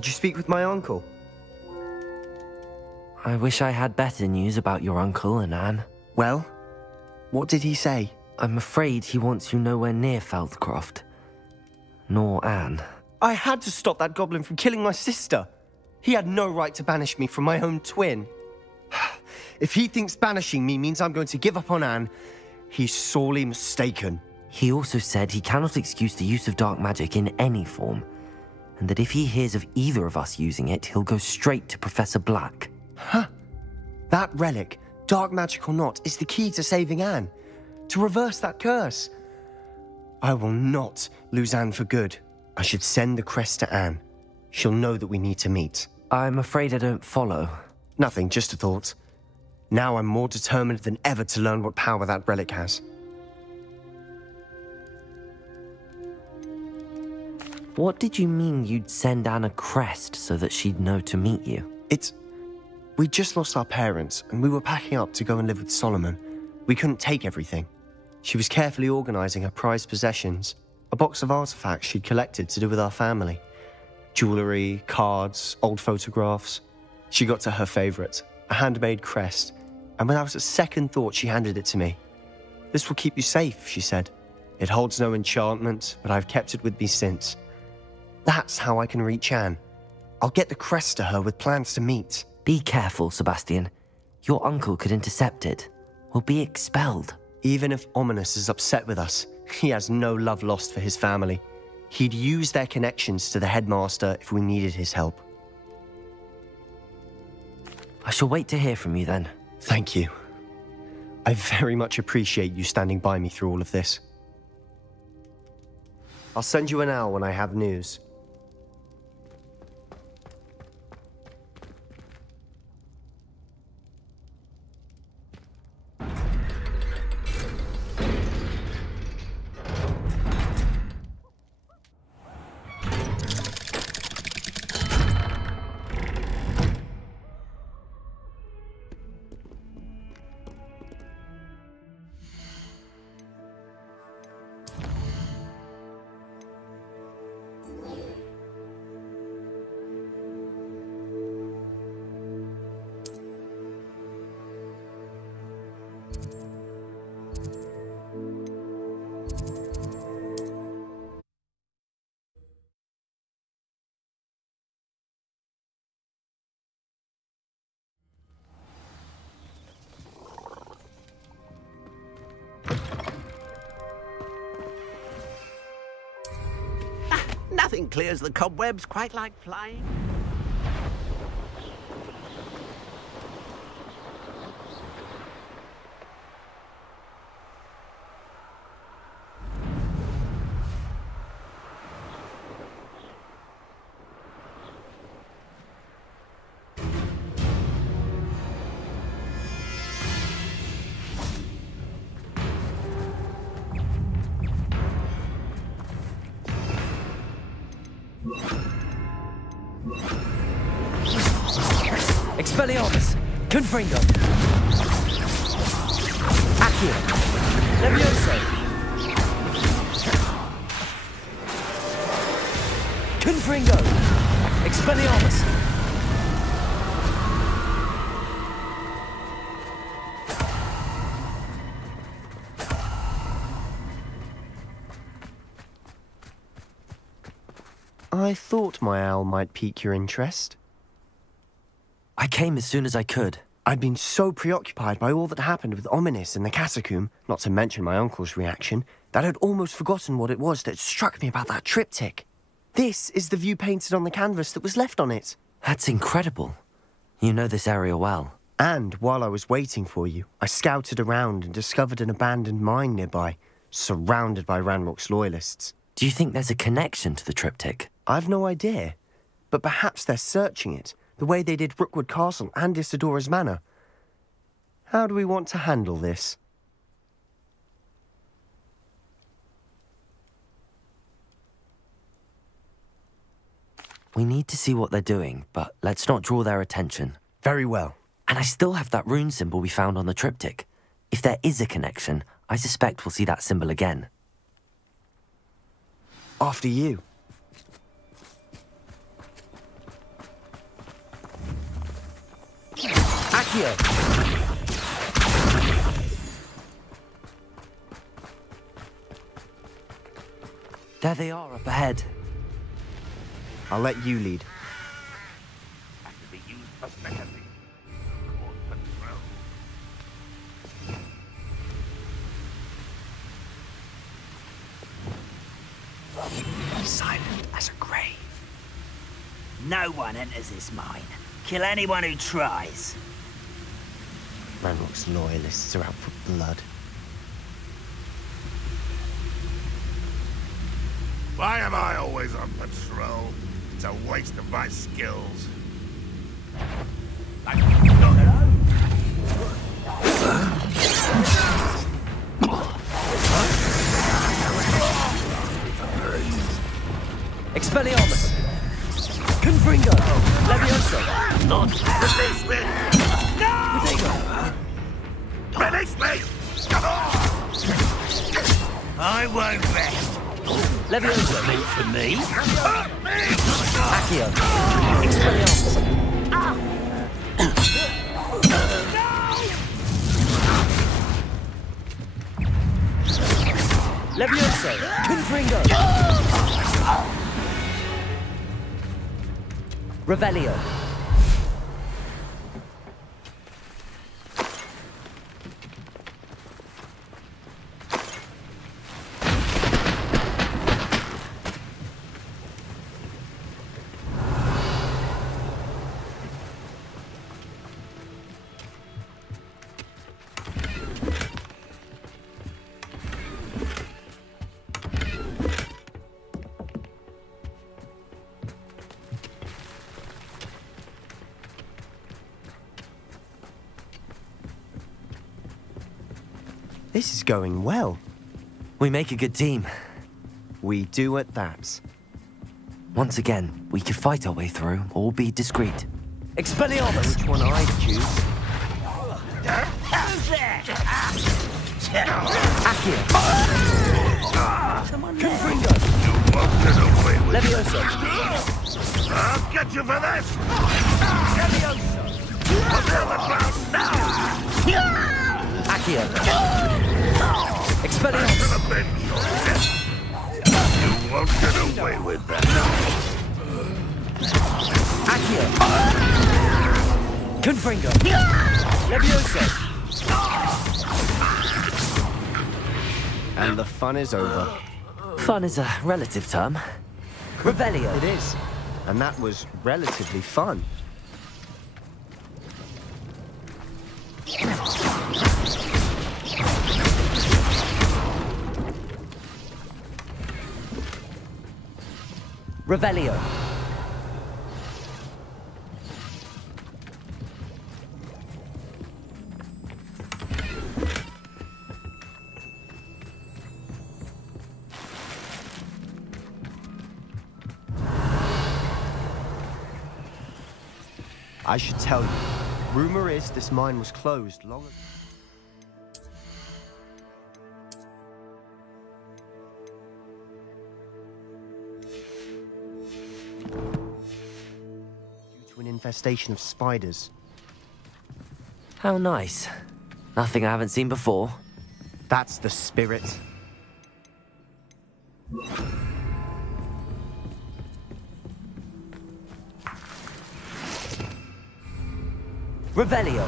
Did you speak with my uncle? I wish I had better news about your uncle and Anne. Well, what did he say? I'm afraid he wants you nowhere near Feldcroft. Nor Anne. I had to stop that goblin from killing my sister. He had no right to banish me from my own twin. If he thinks banishing me means I'm going to give up on Anne, he's sorely mistaken. He also said he cannot excuse the use of dark magic in any form, and that if he hears of either of us using it, he'll go straight to Professor Black. Huh. That relic, dark magic or not, is the key to saving Anne. To reverse that curse. I will not lose Anne for good. I should send the crest to Anne. She'll know that we need to meet. I'm afraid I don't follow. Nothing, just a thought. Now I'm more determined than ever to learn what power that relic has. What did you mean you'd send Anne a crest so that she'd know to meet you? We just lost our parents, and we were packing up to go and live with Solomon. We couldn't take everything. She was carefully organizing her prized possessions, a box of artifacts she'd collected to do with our family. Jewelry, cards, old photographs. She got to her favorite, a handmade crest, and without a second thought she handed it to me. This will keep you safe, she said. It holds no enchantment, but I've kept it with me since. That's how I can reach Anne. I'll get the crest to her with plans to meet. Be careful, Sebastian. Your uncle could intercept it. We'll be expelled. Even if Ominous is upset with us, he has no love lost for his family. He'd use their connections to the headmaster if we needed his help. I shall wait to hear from you then. Thank you. I very much appreciate you standing by me through all of this. I'll send you an owl when I have news. Nothing clears the cobwebs quite like flying. Expelliarmus! Confringo! Accio! Levioso! Confringo! Expelliarmus! I thought my owl might pique your interest. I came as soon as I could. I'd been so preoccupied by all that happened with Ominous and the catacomb, not to mention my uncle's reaction, that I'd almost forgotten what it was that struck me about that triptych. This is the view painted on the canvas that was left on it. That's incredible. You know this area well. And while I was waiting for you, I scouted around and discovered an abandoned mine nearby, surrounded by Ranrock's loyalists. Do you think there's a connection to the triptych? I've no idea, but perhaps they're searching it, the way they did Rookwood Castle and Isidora's Manor. How do we want to handle this? We need to see what they're doing, but let's not draw their attention. Very well. And I still have that rune symbol we found on the triptych. If there is a connection, I suspect we'll see that symbol again. After you. Accio! There they are up ahead. I'll let you lead. Has to be used effectively. For control. Silent as a grave. No one enters this mine. Kill anyone who tries. Ranrock's loyalists are out for blood. Why am I always on patrol? It's a waste of my skills. Expelliarmus! Confringo! Levioso! Release me! Protego! Release me! I won't rest. Levioso! Wait for me. Accio! Expelliarmus! Levioso! Confringo! Revelio! This is going well. We make a good team. We do at that. Once again, we could fight our way through or be discreet. Expelliarmus! Which one I'd choose? Who's there? Accio! Confringo! You won't get away with it. Levioso! I'll get you for this! Levioso. Until the ground now! Accio! To Expelliarmus! the bench, you won't get away with that. Accio! Confringo! Levioso! And the fun is over. Fun is a relative term. Revelio! It is. And that was relatively fun. Revelio! I should tell you. Rumor is this mine was closed long ago. Due to an infestation of spiders. How nice. Nothing I haven't seen before. That's the spirit. Revelio!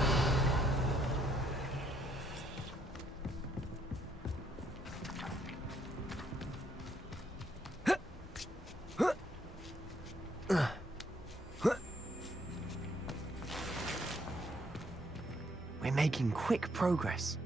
We're making quick progress.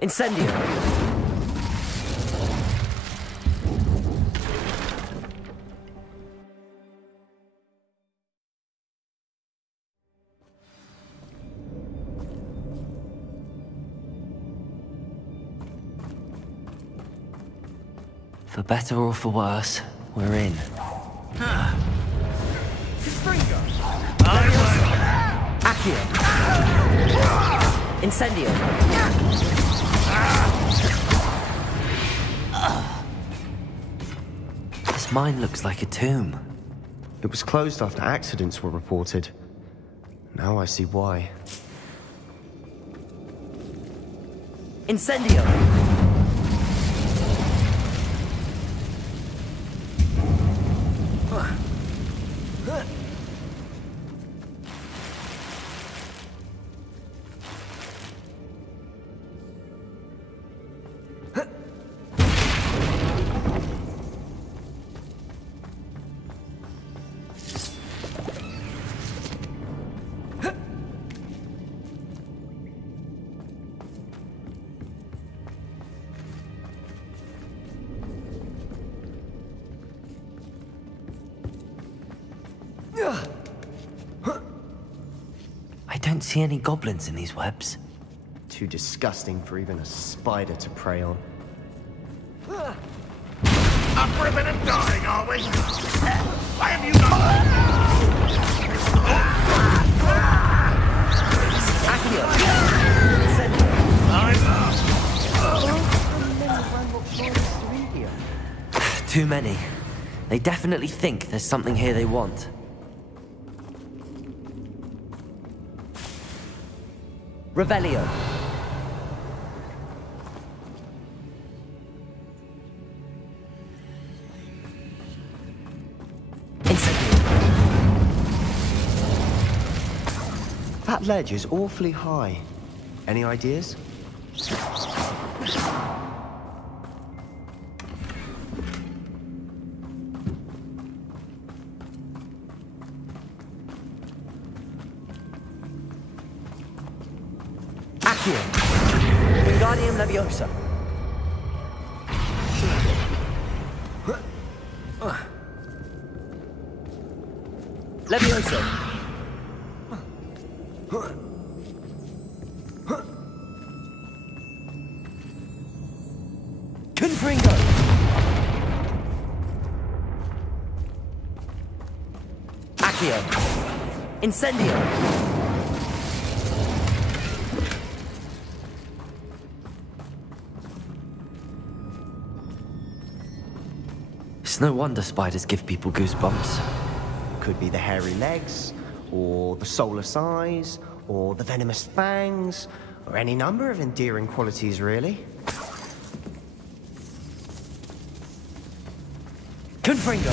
Incendio! For better or for worse, we're in. Accio! Incendio! This mine looks like a tomb. It was closed after accidents were reported. Now I see why. Incendio! I don't see any goblins in these webs. Too disgusting for even a spider to prey on. Up ripping and dying, are we? Why have you not? Too many. They definitely think there's something here they want. Revelio. That ledge is awfully high. Any ideas? Accio. Wingardium Leviosa. Leviosa. Confringo. Accio. Incendio. It's no wonder spiders give people goosebumps. Could be the hairy legs, or the soulless eyes, or the venomous fangs, or any number of endearing qualities, really. Confringo.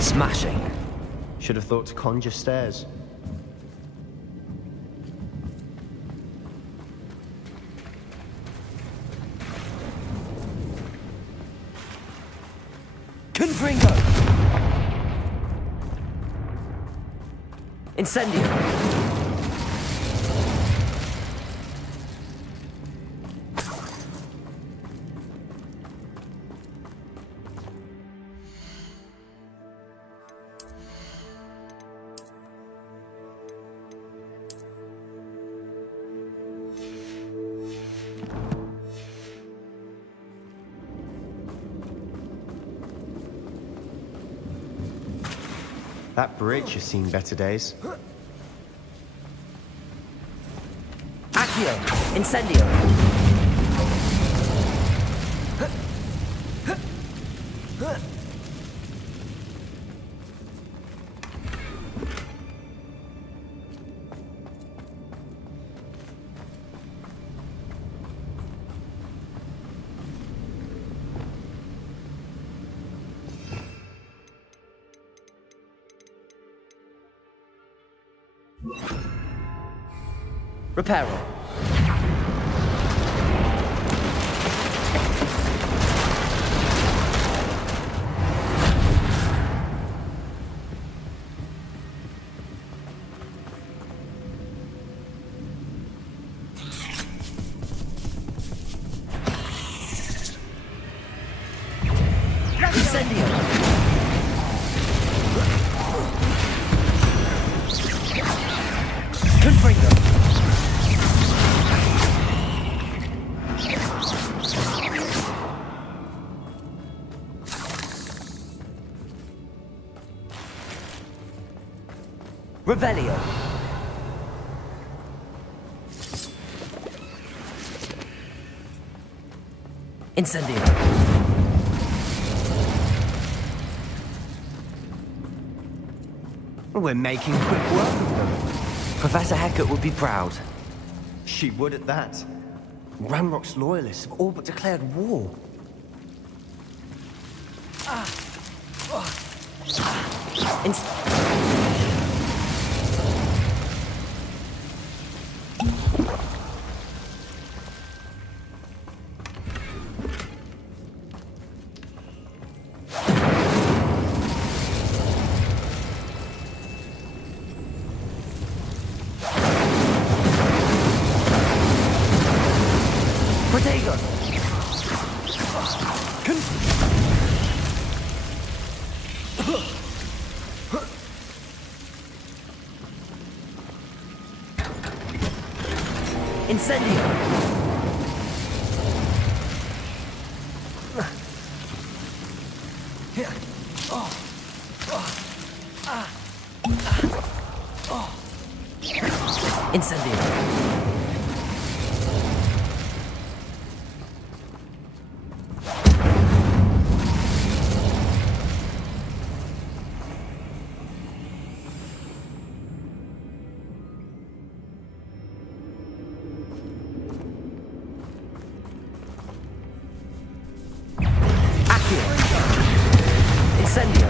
Smashing. Should have thought to conjure stairs. Confringo. Incendio. That bridge has seen better days. Accio. Incendio. Reparo. Confringo. Revelio. Incendio. We're making quick work of them. Professor Hecat would be proud. She would at that. Ranrock's loyalists have all but declared war. Protego. Incendio. Incendio. Incendio.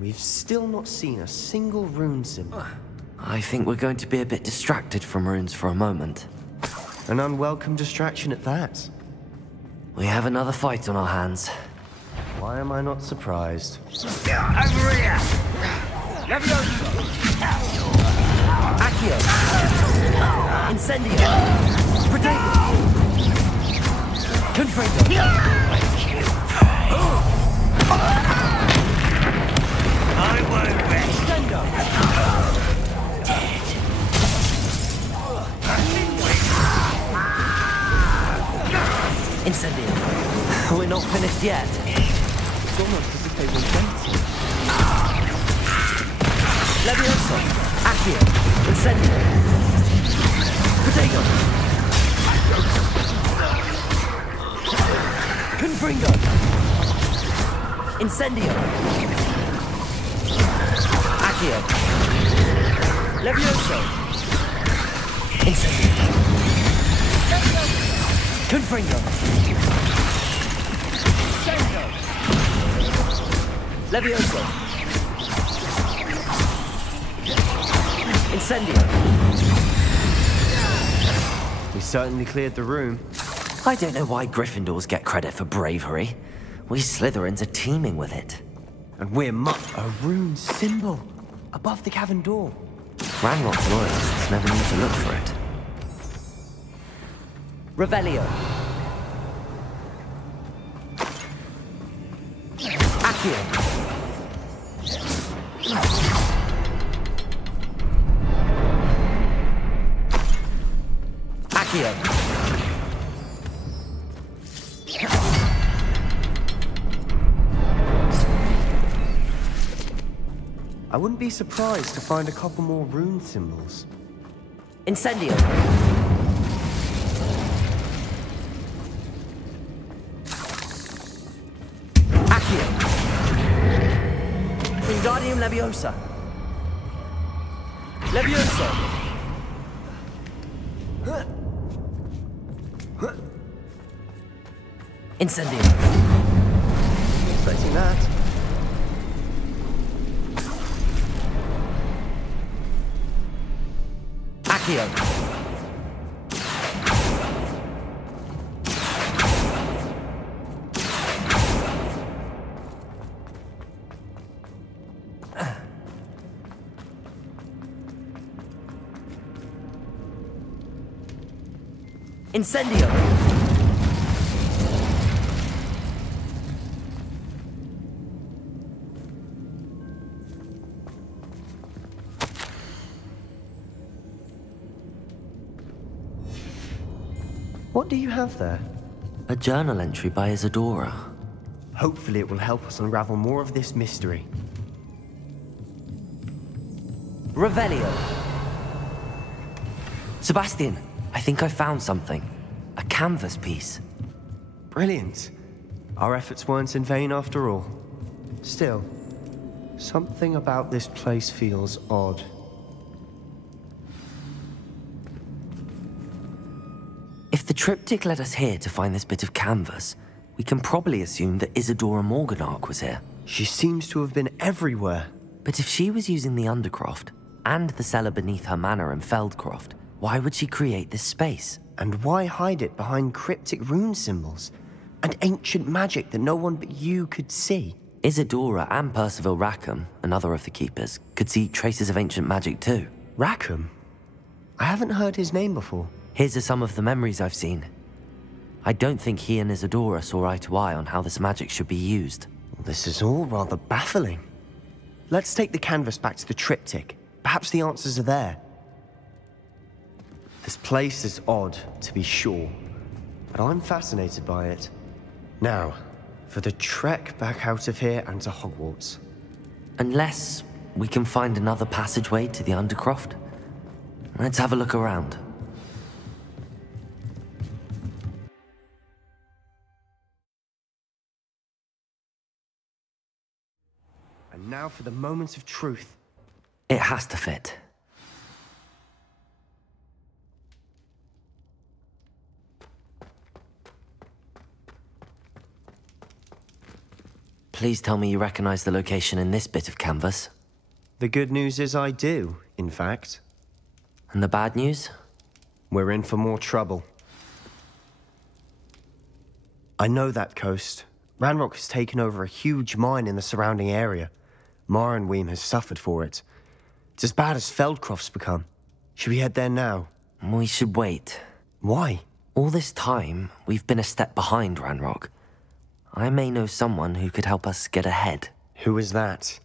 We've still not seen a single rune symbol. I think we're going to be a bit distracted from runes for a moment. An unwelcome distraction at that. We have another fight on our hands. Why am I not surprised? Over here! Accio. Incendio. Protego. Confringo. I won't rest. Incendio. We're not finished yet. It's almost as if they were waiting. Levioso. Accio. Incendio. Protego. Confringo. Incendio. Accio. Levioso. Incendio. Confringo. Levioso. Incendio. We certainly cleared the room. I don't know why Gryffindors get credit for bravery. We Slytherins are teeming with it. And we're a rune symbol above the cavern door. Ranrock's loyalists never need to look for it. Revelio. Accio. Accio. I wouldn't be surprised to find a couple more rune symbols. Incendio. Accio. Wingardium Leviosa. Levioso. Incendio. Expecting that. Accio. Incendio! What do you have there? A journal entry by Isadora. Hopefully it will help us unravel more of this mystery. Revelio! Sebastian, I think I found something. A canvas piece. Brilliant. Our efforts weren't in vain after all. Still, something about this place feels odd. If the triptych led us here to find this bit of canvas, we can probably assume that Isadora Morganach was here. She seems to have been everywhere. But if she was using the Undercroft, and the cellar beneath her manor in Feldcroft, why would she create this space? And why hide it behind cryptic rune symbols? And ancient magic that no one but you could see? Isadora and Percival Rackham, another of the keepers, could see traces of ancient magic too. Rackham? I haven't heard his name before. Here's some of the memories I've seen. I don't think he and Isadora saw eye to eye on how this magic should be used. This is all rather baffling. Let's take the canvas back to the triptych. Perhaps the answers are there. This place is odd, to be sure, but I'm fascinated by it. Now, for the trek back out of here and to Hogwarts. Unless we can find another passageway to the Undercroft. Let's have a look around. And now for the moment of truth. It has to fit. Please tell me you recognize the location in this bit of canvas. The good news is I do, in fact. And the bad news? We're in for more trouble. I know that coast. Ranrock has taken over a huge mine in the surrounding area. Marrenweem has suffered for it. It's as bad as Feldcroft's become. Should we head there now? We should wait. Why? All this time, we've been a step behind Ranrock. I may know someone who could help us get ahead. Who is that?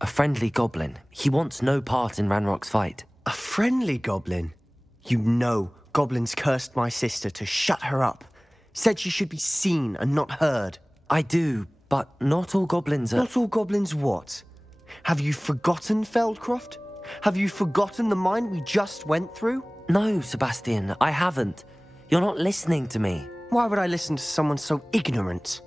A friendly goblin. He wants no part in Ranrock's fight. A friendly goblin? You know, goblins cursed my sister to shut her up. Said she should be seen and not heard. I do, but not all goblins are... Not all goblins what? Have you forgotten Feldcroft? Have you forgotten the mine we just went through? No, Sebastian, I haven't. You're not listening to me. Why would I listen to someone so ignorant?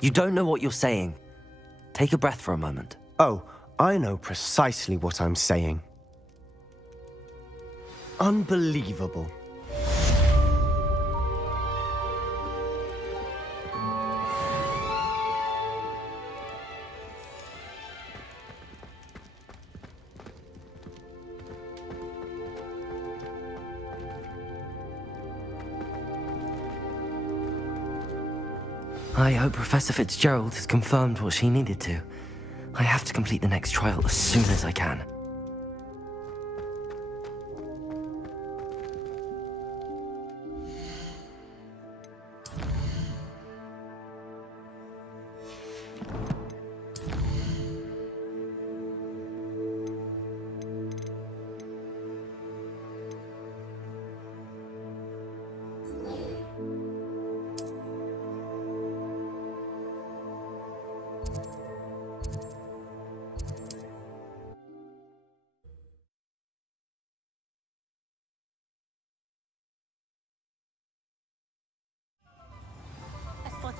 You don't know what you're saying. Take a breath for a moment. Oh, I know precisely what I'm saying. Unbelievable. I hope Professor Fitzgerald has confirmed what she needed to. I have to complete the next trial as soon as I can.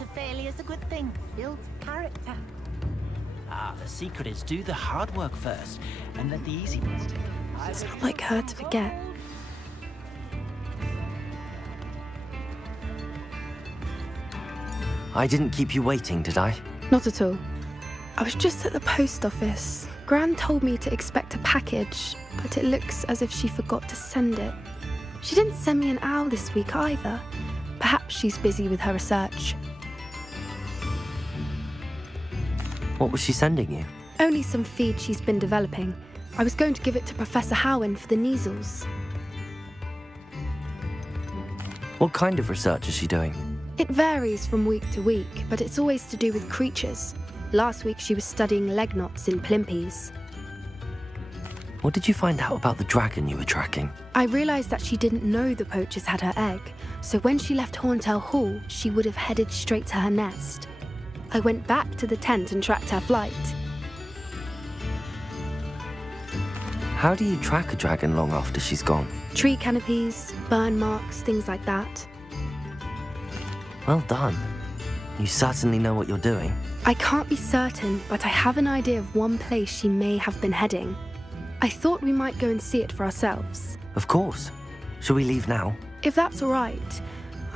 To failure is a good thing. Builds character. Ah, the secret is do the hard work first, and let the easy ones take it. It's not like her to forget. I didn't keep you waiting, did I? Not at all. I was just at the post office. Gran told me to expect a package, but it looks as if she forgot to send it. She didn't send me an owl this week either. Perhaps she's busy with her research. What was she sending you? Only some feed she's been developing. I was going to give it to Professor Howen for the measles. What kind of research is she doing? It varies from week to week, but it's always to do with creatures. Last week she was studying leg knots in plimpies. What did you find out about the dragon you were tracking? I realised that she didn't know the poachers had her egg, so when she left Horntail Hall, she would have headed straight to her nest. I went back to the tent and tracked her flight. How do you track a dragon long after she's gone? Tree canopies, burn marks, things like that. Well done. You certainly know what you're doing. I can't be certain, but I have an idea of one place she may have been heading. I thought we might go and see it for ourselves. Of course. Shall we leave now? If that's all right,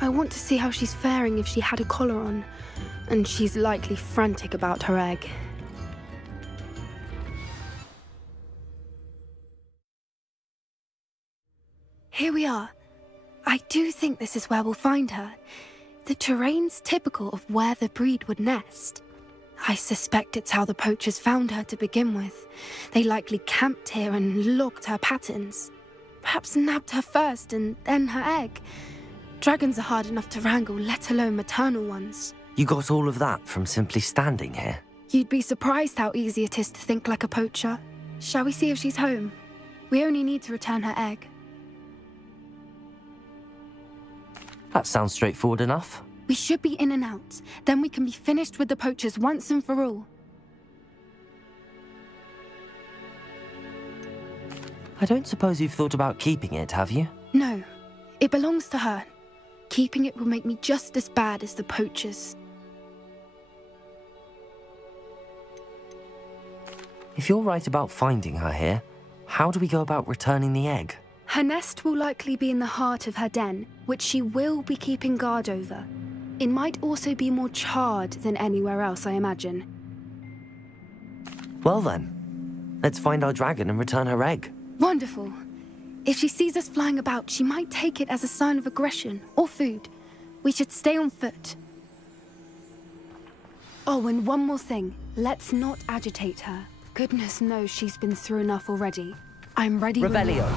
I want to see how she's faring if she had a collar on, and she's likely frantic about her egg. Here we are. I do think this is where we'll find her. The terrain's typical of where the breed would nest. I suspect it's how the poachers found her to begin with. They likely camped here and logged her patterns. Perhaps nabbed her first and then her egg. Dragons are hard enough to wrangle, let alone maternal ones. You got all of that from simply standing here? You'd be surprised how easy it is to think like a poacher. Shall we see if she's home? We only need to return her egg. That sounds straightforward enough. We should be in and out. Then we can be finished with the poachers once and for all. I don't suppose you've thought about keeping it, have you? No, it belongs to her. Keeping it will make me just as bad as the poachers. If you're right about finding her here, how do we go about returning the egg? Her nest will likely be in the heart of her den, which she will be keeping guard over. It might also be more charred than anywhere else, I imagine. Well then, let's find our dragon and return her egg. Wonderful. If she sees us flying about, she might take it as a sign of aggression or food. We should stay on foot. Oh, and one more thing. Let's not agitate her. Goodness knows she's been through enough already. I'm ready. Revelio.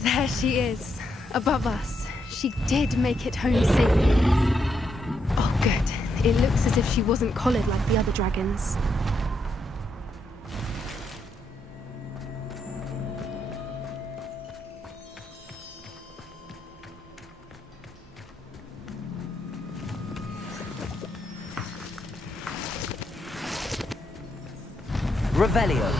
There she is, above us. She did make it home safely. Oh, good. It looks as if she wasn't collared like the other dragons. Revelio.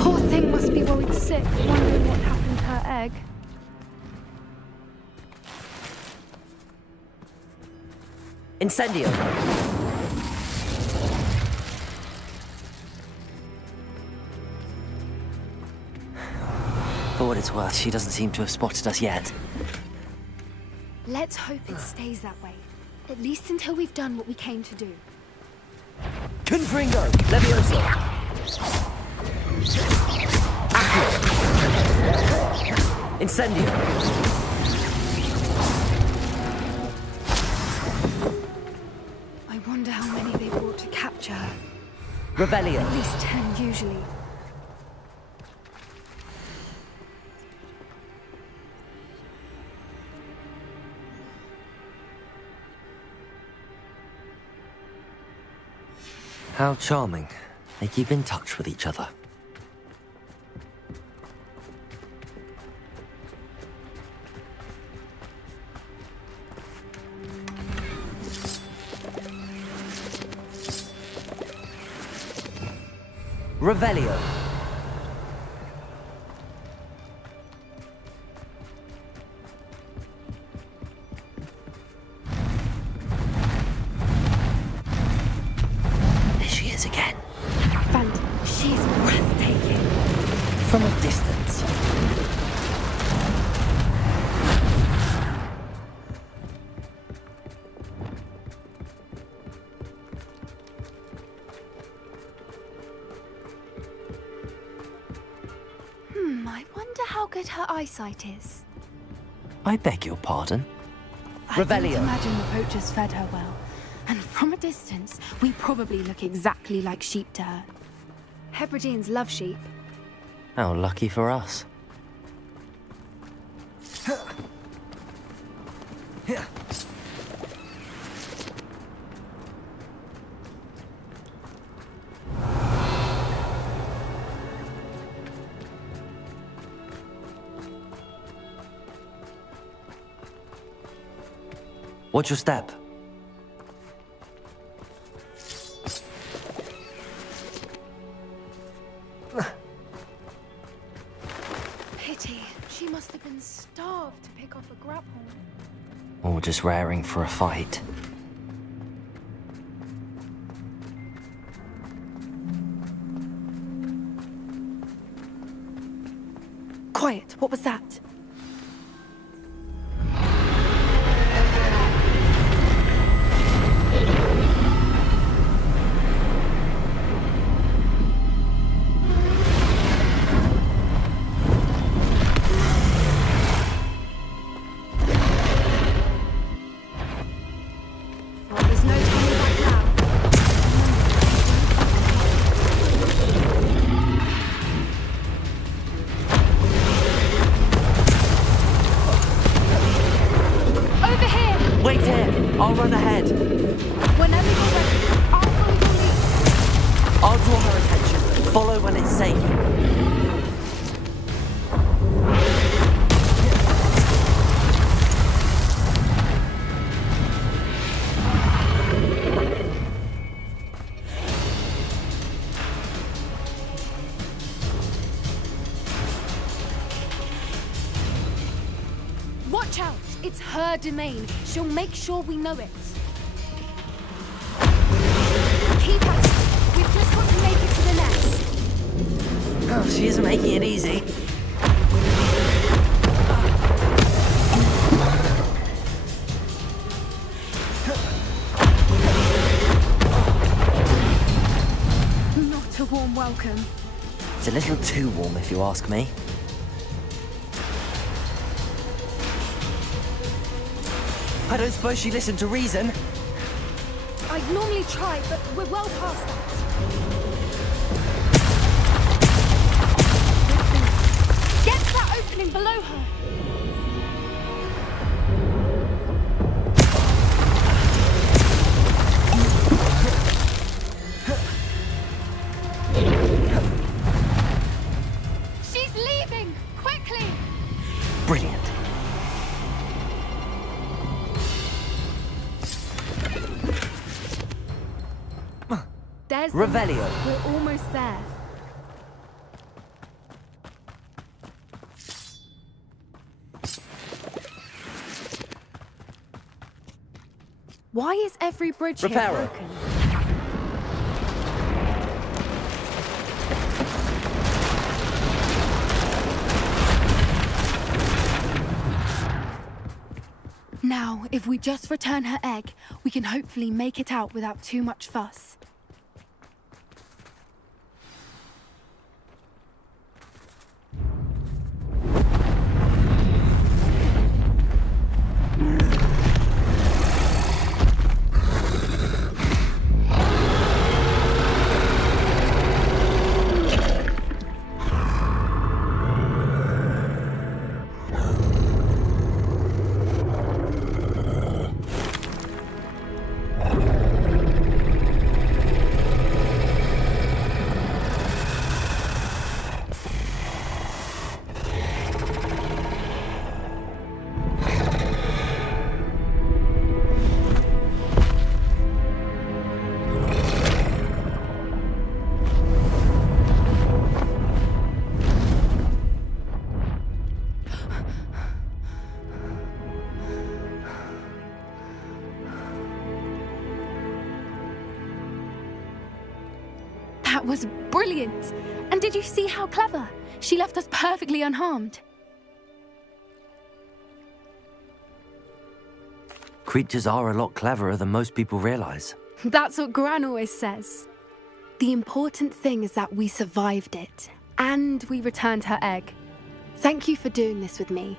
Poor thing must be worried sick, wondering what happened to her egg. Incendio. For what it's worth, she doesn't seem to have spotted us yet. Let's hope it stays that way. At least until we've done what we came to do. Confringo! Levioso! Accio! Incendio! I wonder how many they brought to capture her. Revelio! At least 10 usually. How charming. They keep in touch with each other. Revelio. There she is again. Phantom, she's breathtaking. From a distance. good her eyesight is. I beg your pardon? I don't Revelio. imagine the poachers fed her well. And from a distance, we probably look exactly like sheep to her. Hebrideans love sheep. How lucky for us. Watch your step. Pity. She must have been starved to pick off a grapple. Or just raring for a fight. Quiet. What was that? I'll run ahead. Whenever you're ready, I'll follow your lead. I'll draw her attention. Follow when it's safe. Watch out! It's her domain. She'll make sure we know it. Keep at it. We've just got to make it to the nest. Oh, she isn't making it easy. Not a warm welcome. It's a little too warm, if you ask me. I don't suppose she listened to reason. I'd normally try, but we're well past that. Get to that opening below her. She's leaving! Quickly! Brilliant. There's Revelio. We're almost there. Why is every bridge here Reparo. broken? Now, if we just return her egg, we can hopefully make it out without too much fuss. That was brilliant! And did you see how clever? She left us perfectly unharmed. Creatures are a lot cleverer than most people realize. That's what Gran always says. The important thing is that we survived it, and we returned her egg. Thank you for doing this with me.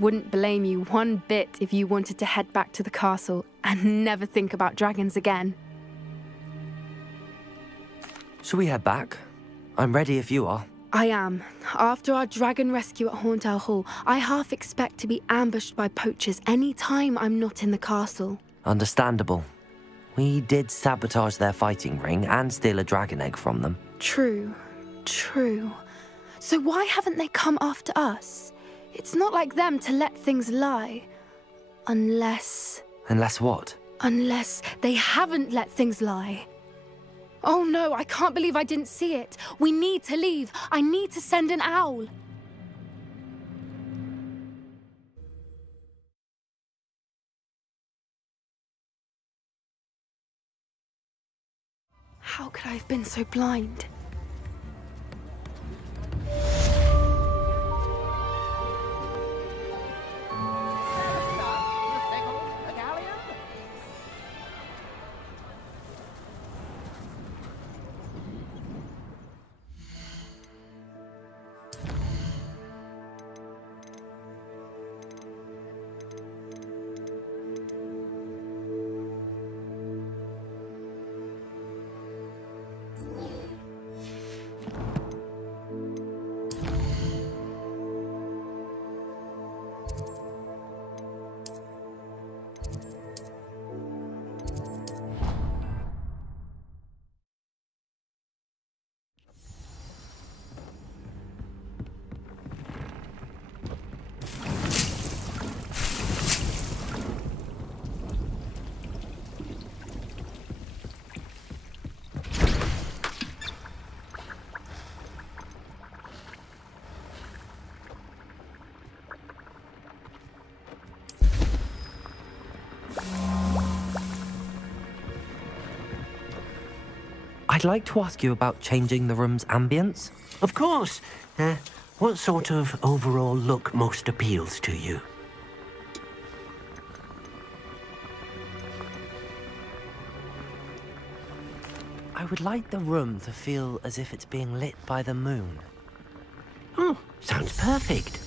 Wouldn't blame you one bit if you wanted to head back to the castle and never think about dragons again. Shall we head back? I'm ready if you are. I am. After our dragon rescue at Hauntel Hall, I half expect to be ambushed by poachers any time I'm not in the castle. Understandable. We did sabotage their fighting ring and steal a dragon egg from them. True. So why haven't they come after us? It's not like them to let things lie. Unless what? Unless they haven't let things lie. Oh no, I can't believe I didn't see it. We need to leave. I need to send an owl. How could I have been so blind? I'd like to ask you about changing the room's ambience. Of course. What sort of overall look most appeals to you? I would like the room to feel as if it's being lit by the moon. Oh, sounds perfect.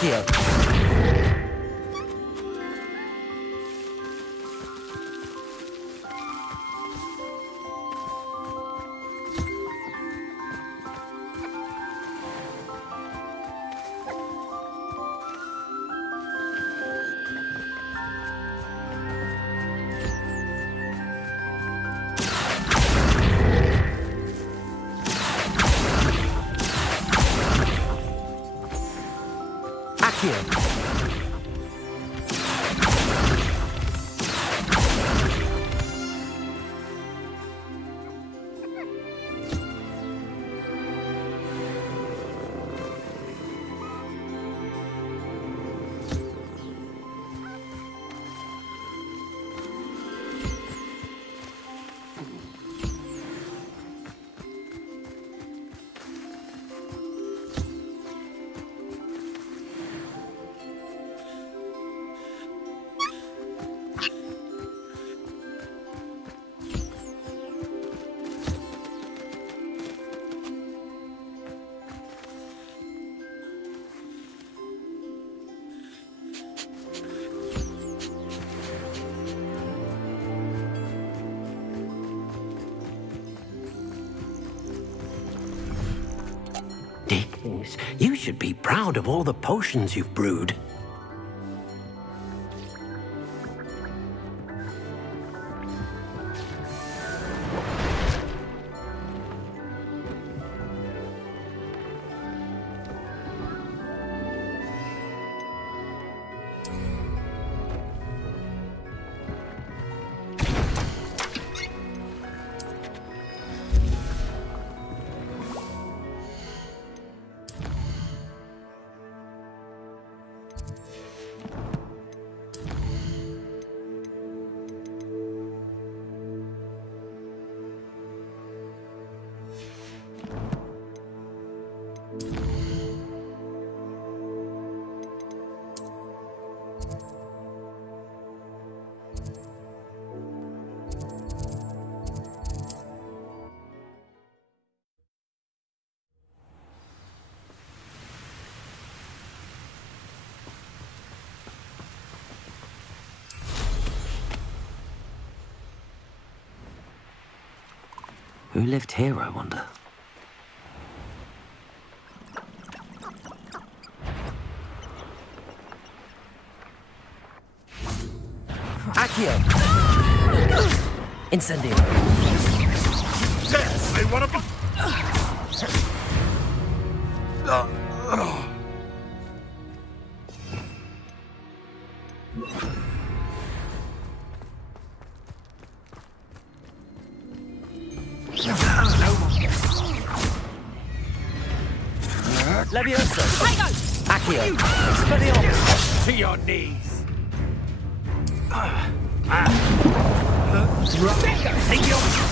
Accio. Dickens, you should be proud of all the potions you've brewed. Who lived here, I wonder? Accio! Incendio! Yes, they want to be... Levioso! Accio! Expelliarmus! To your knees.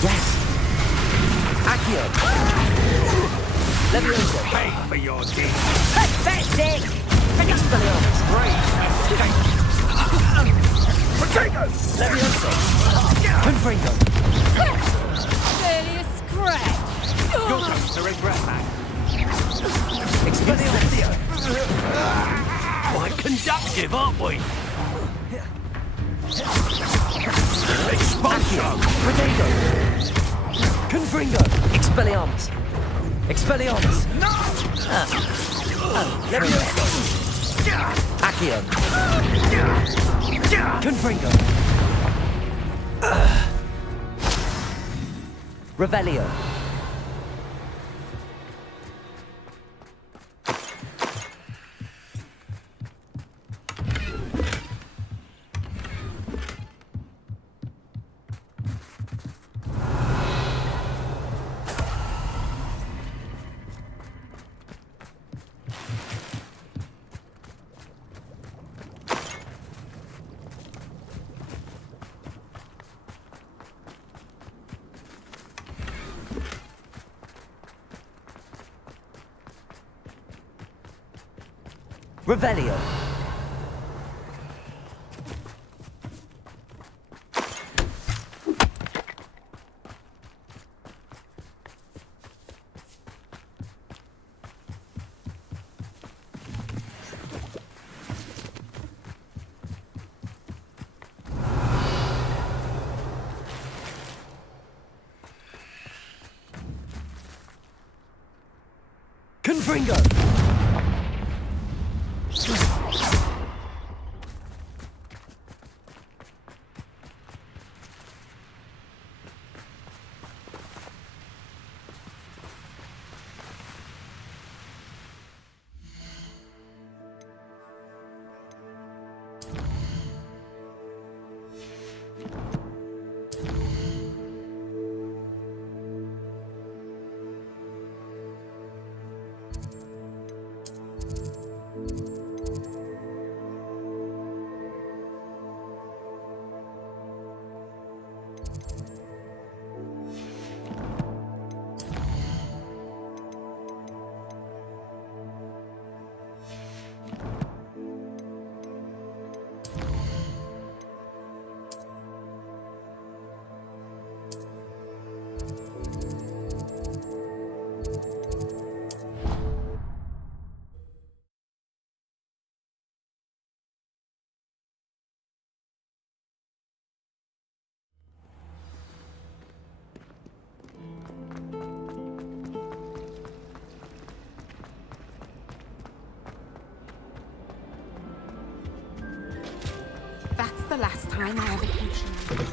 Yes! Accio! Levioso! Pay for your deeds. Pathetic! Expelliarmus! Potato! Levioso! Confringo! Barely a scratch. You'll come to regret that. Expelliarmus! Quite conductive, aren't we? Accio! Potato! Confringo! Expelliarmus! Expelliarmus! Levioso! Accio! Confringo! Revelio! Revelio! Fringo! That's the last time I ever teach you.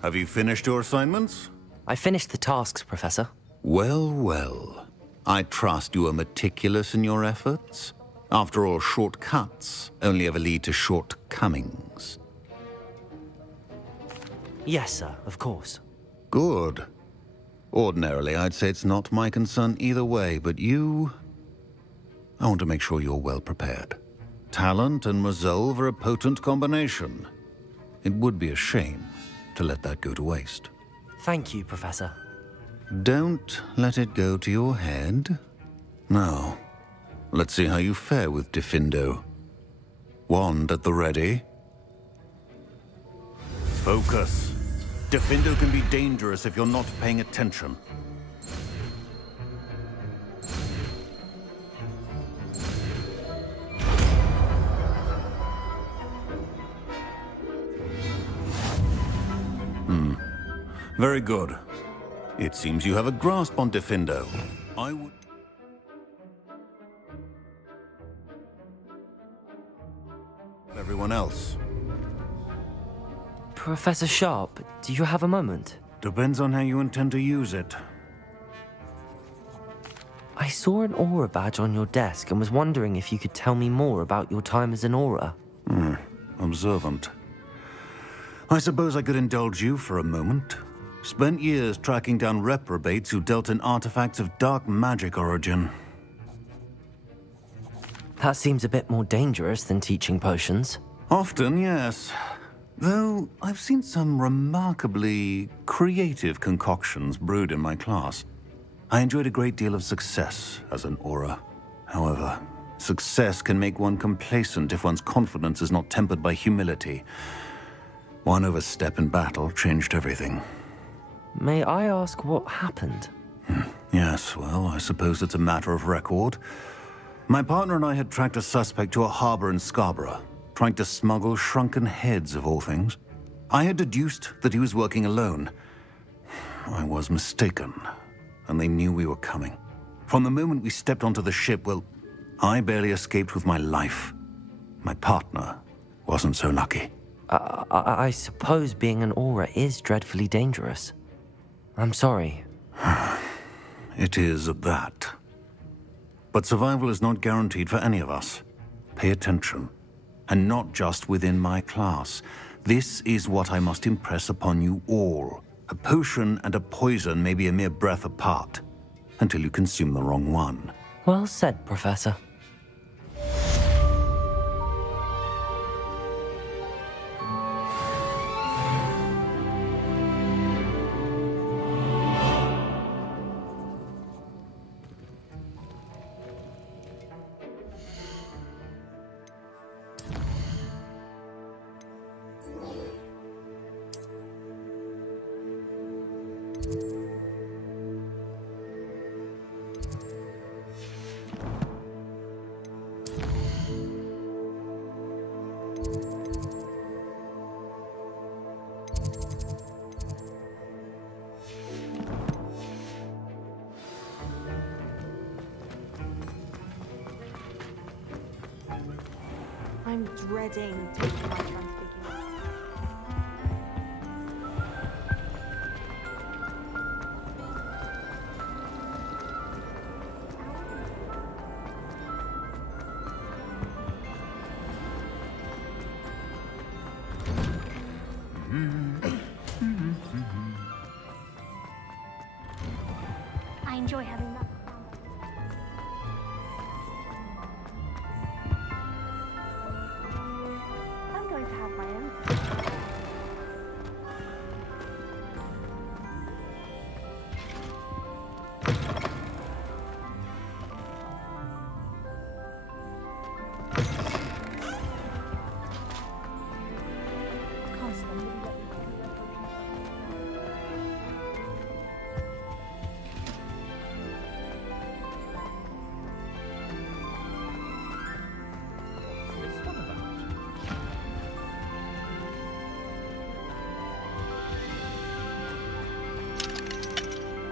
Have you finished your assignments? I finished the tasks, Professor. Well, well. I trust you are meticulous in your efforts. After all, shortcuts only ever lead to shortcomings. Yes, sir, of course. Good. Ordinarily, I'd say it's not my concern either way, but you... I want to make sure you're well prepared. Talent and resolve are a potent combination. It would be a shame to let that go to waste. Thank you, Professor. Don't let it go to your head. Now, let's see how you fare with Diffindo. Wand at the ready. Focus. Diffindo can be dangerous if you're not paying attention. Very good. It seems you have a grasp on Diffindo. I would... Everyone else. Professor Sharp, do you have a moment? Depends on how you intend to use it. I saw an aura badge on your desk and was wondering if you could tell me more about your time as an aura. Observant. I suppose I could indulge you for a moment. Spent years tracking down reprobates who dealt in artifacts of dark magic origin. That seems a bit more dangerous than teaching potions. Often, yes. Though I've seen some remarkably creative concoctions brewed in my class. I enjoyed a great deal of success as an aura. However, success can make one complacent if one's confidence is not tempered by humility. One overstep in battle changed everything. May I ask what happened? Yes, well, I suppose it's a matter of record. My partner and I had tracked a suspect to a harbor in Scarborough, trying to smuggle shrunken heads of all things. I had deduced that he was working alone. I was mistaken, and they knew we were coming. From the moment we stepped onto the ship, well, I barely escaped with my life. My partner wasn't so lucky. I suppose being an aura is dreadfully dangerous. I'm sorry. It is at that. But survival is not guaranteed for any of us. Pay attention. And not just within my class. This is what I must impress upon you all. A potion and a poison may be a mere breath apart, until you consume the wrong one. Well said, Professor. I'm dreading taking my time to figure out. I enjoy having that. I'm going to have my own. Constantly let me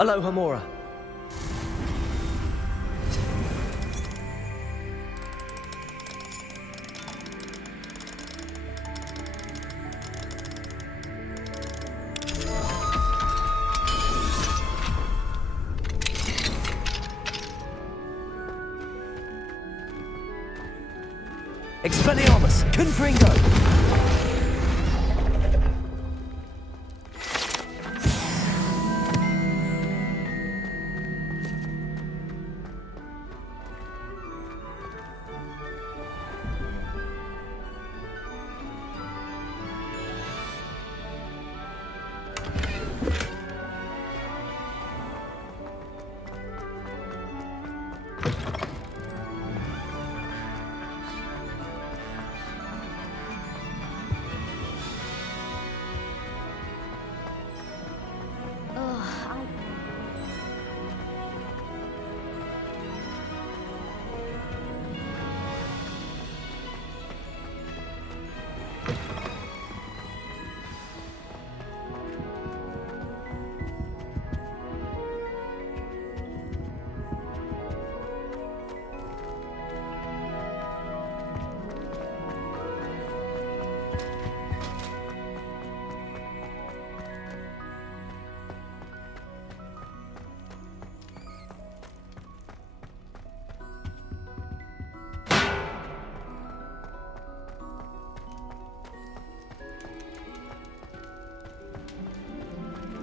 Aloha Mora. Expelliarmus, Confringo!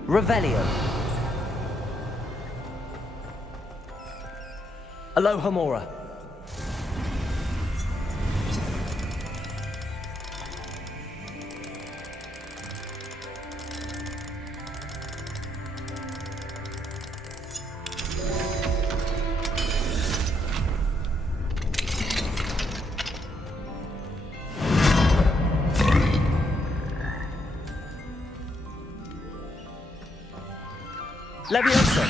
Revelio. Aloha Mora. Leviosa.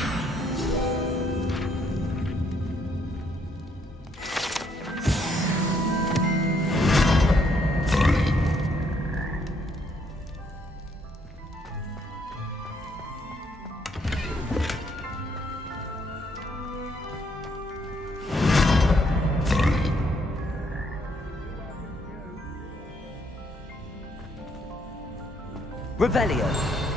Revelio.